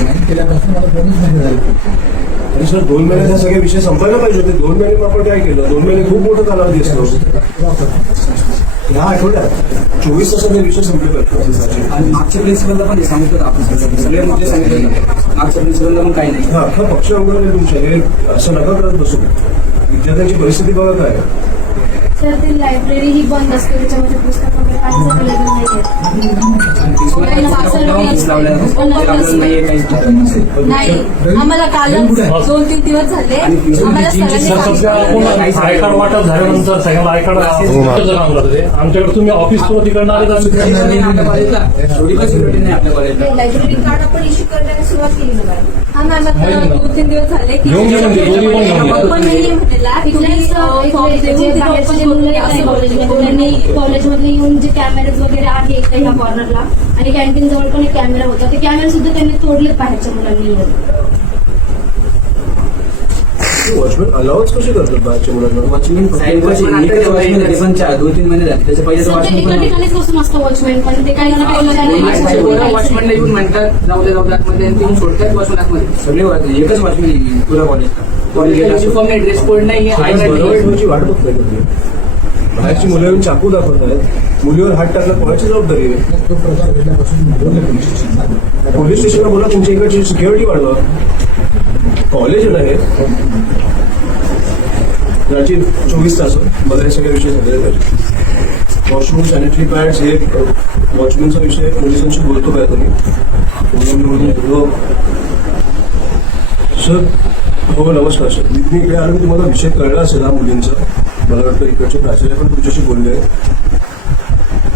Join केल्यापासून मला 2 महिने झाले. आणि सर 2 महिन्यात हे सगळे विषय संपायला पाहिजे होते. 2 महिने मग आपण काय केलं? 2 महिने खूप मोठा कालावधी असतो. ह्या आठवड्यात 24 तासात हे विषय संपले पाहिजे. आणि मागच्या प्रिन्सिपलला पण हे सांगितलं आपण सगळे मुद्दे सांगितले मागच्या प्रिन्सिपलला पण काही नाही. हा अख्खा पक्ष वगैरे तुमच्या हे असं नका करत बसू. विद्यार्थ्यांची परिस्थिती बघा काय. सर ती लायब्ररी ही बंद असते, त्याच्यामध्ये पुस्तक वगैरे काहीच अवेलेबल नाही. आम्हाला काल 2-3 दिवस झाले. आय कार्ड वाटप झाल्यानंतर सगळ्यांना आय कार्ड आमच्याकडे तुम्ही ऑफिस थ्रू तिकडनं आले लायब्ररी कार्ड आपण इश्यू करण्याला सुरुवात केली ना मॅडम. हा मॅम आता 2-3 दिवस झाले की कॉलेजमध्ये येऊन जे कॅमेरेज वगैरे आहे ह्या कॉर्नरला आणि कॅन्टीन जवळ पण एक कॅमेरा होता, ते कॅमेरे सुद्धा त्यांनी तोडले बाहेरच्या मुलांनी येऊन. वॉचमॅन अलाउच कशी करतात बाहेरच्या मुलांना? वॉचमॅन 2-3 महिने झाले. त्याच्या पहिले एका ठिकाणीच बसून असतं वॉचमॅन, पण ते काही वॉचमॅनला येऊन म्हणतात जाऊ दे आतमध्ये आणि ते सोडतात बसून आतमध्ये. सगळे एकच वॉचमॅन पुरा कॉलेजला युनिफॉर्म नाही, ड्रेस कोड नाही, वाट बघताय तुम्ही. बाहेरची मुलं येऊन चाकू दाखवत आहेत, मुलीवर हात टाकला कोणाची जबाबदारी आहे? तो प्रकार घडल्यापासून बोलले पोलीस स्टेशनला. पोलीस स्टेशनला बोला, तुमच्या इकडची सिक्युरिटी वाढवा. कॉलेज आहे याची 24 तास मला हे सगळे विषय झालेले पाहिजे. वॉशरूम, सॅनिटरी पॅड्स हे वॉचमॅनचा विषय पोलिसांशी बोलतो काय तुम्ही? सर हो नमस्कार सर. मी इकडे आलो, तुम्हाला विषय कळला असेल हा मुलींचा. मला वाटतं इकडचे प्राचार्य पण तुमच्याशी बोलले.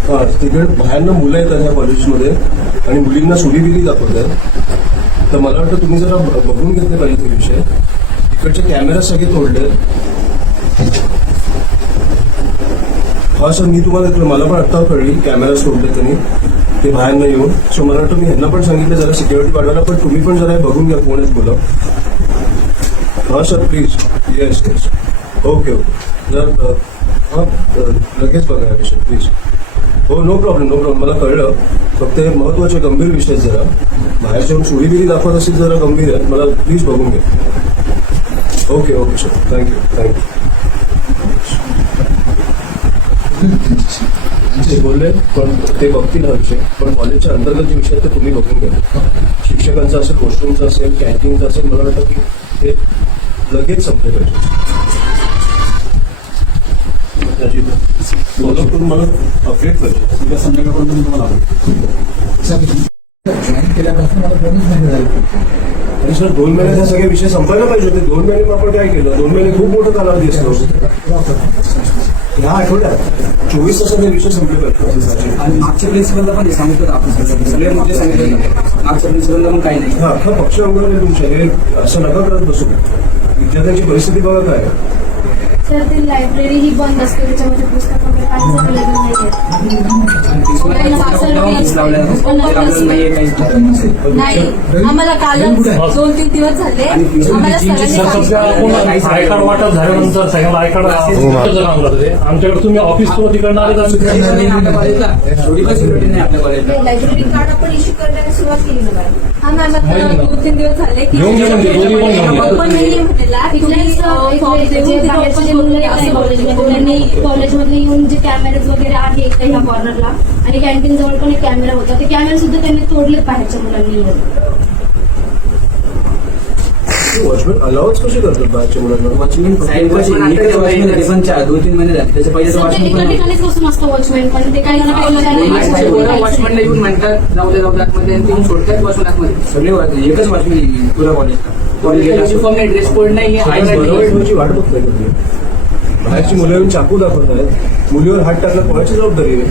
हा तिकडे बाहेरनं मुलं येतात ह्या कॉलेजमध्ये आणि मुलींना सुडीबिडी दाखवत आहेत. तर मला वाटतं तुम्ही जरा बघून घेतले पाहिजे ते विषय. इकडचे कॅमेरा सगळे तोडले. हा सर मी तुम्हाला मला पण आत्ता कळली कॅमेराज तोडले त्यांनी ते बाहेरनं येऊन. सो मला वाटतं मी ह्यांना पण सांगितलं जरा सिक्युरिटी वाढवायला, पण तुम्ही पण जरा बघून घ्या कोण आहेत मुलं. हा sir please. Yes yes okay okay. जर हां लगेच बघा या विषय प्लीज. हो नो प्रॉब्लेम नो प्रॉब्लेम. मला कळलं. फक्त हे महत्त्वाचे गंभीर विषय आहेत. जरा बाहेरच्या येऊन सुडीबिडी दाखवत असेल जरा गंभीर आहेत. मला प्लीज बघून घ्या. Okay okay sir thank you. ते बोलले पण ते बघतील हा विषय, पण कॉलेजच्या अंतर्गत जे विषय ते तुम्ही बघून घ्या. शिक्षकांचा असेल, वॉशरूमचा असेल, कॅन्टीनचा असेल, मला वाटतं की ते लगेच संपले पाहिजे. करून मला अपडेट पाहिजे. उद्या संध्याकाळपर्यंत मी तुम्हाला जॉईन केल्यापासून मला 2 महिने झाले. आणि सर 2 महिन्यात हे सगळे विषय संपायला पाहिजे होते. 2 महिने मग आपण काय केलं? 2 महिने खूप मोठा कालावधी असतो. ह्या आठवड्यात 24 तासात हे विषय संपले पाहिजे. आणि मागच्या प्रिन्सिपलला पण हे सांगितलं आपण सगळे मुद्दे सांगितले मागच्या प्रिन्सिपलला पण काही नाही. हा अख्खा पक्ष वगैरे तुमच्या हे असं नका करत बसू. विद्यार्थ्यांची परिस्थिती बघा काय. सर ती लायब्ररी ही बंद असते, त्याच्यामध्ये पुस्तक वगैरे काहीच अवेलेबल नाही. आम्हाला काल 2-3 दिवस झाले. आय कार्ड वाटप झाल्यानंतर सगळ्यांना आय कार्ड आमच्याकडे तुम्ही ऑफिस थ्रू तिकडनं आले लायब्ररी कार्ड आपण इश्यू करण्याला सुरुवात केली ना मॅडम. हा मॅम आता 2-3 दिवस झाले की कॉलेजमध्ये येऊन जे कॅमेरेज वगैरे आहे ह्या कॉर्नरला आणि कॅन्टीन जवळ पण एक कॅमेरा होता, ते कॅमेरे सुद्धा त्यांनी तोडले बाहेरच्या मुलांनी येऊन. वॉचमॅन अलाउच कशी करतात बाहेरच्या मुलांना? वॉचमॅन 2-3 महिने झाले. त्याच्या पहिले एका ठिकाणीच बसून असतं वॉचमॅन, पण ते काही वॉचमॅनला येऊन म्हणतात जाऊ दे आतमध्ये आणि ते सोडतात बसून आतमध्ये. सगळे एकच वॉचमॅन पुरा कॉलेजला युनिफॉर्म नाही, ड्रेस कोड नाही, वाट बघताय तुम्ही. बाहेरची मुलं येऊन चाकू दाखवत आहेत, मुलीवर हात टाकला कोणाची जबाबदारी आहे?